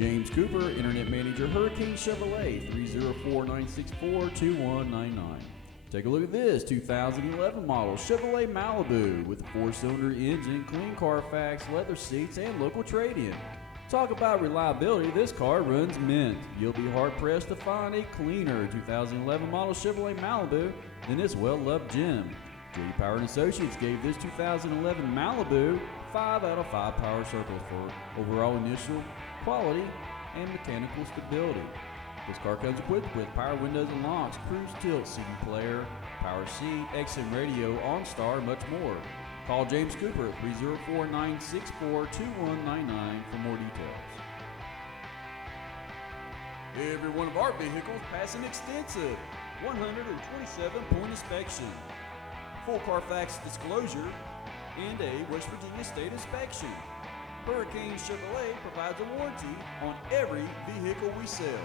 James Cooper, Internet Manager, Hurricane Chevrolet, 304-964-2199. Take a look at this 2011 model Chevrolet Malibu with a 4-cylinder engine, clean Carfax, leather seats, and local trade-in. Talk about reliability, this car runs mint. You'll be hard-pressed to find a cleaner 2011 model Chevrolet Malibu than this well-loved gem. J.D. Power & Associates gave this 2011 Malibu 5 out of 5 power circles for overall initial quality and mechanical stability. This car comes equipped with power windows and locks, cruise tilt, CD player, power seat, XM radio, OnStar, and much more. Call James Cooper at 304-964-2199 for more details. Every one of our vehicles pass an extensive 127-point inspection, full Carfax disclosure, and a West Virginia state inspection. Hurricane Chevrolet provides a warranty on every vehicle we sell.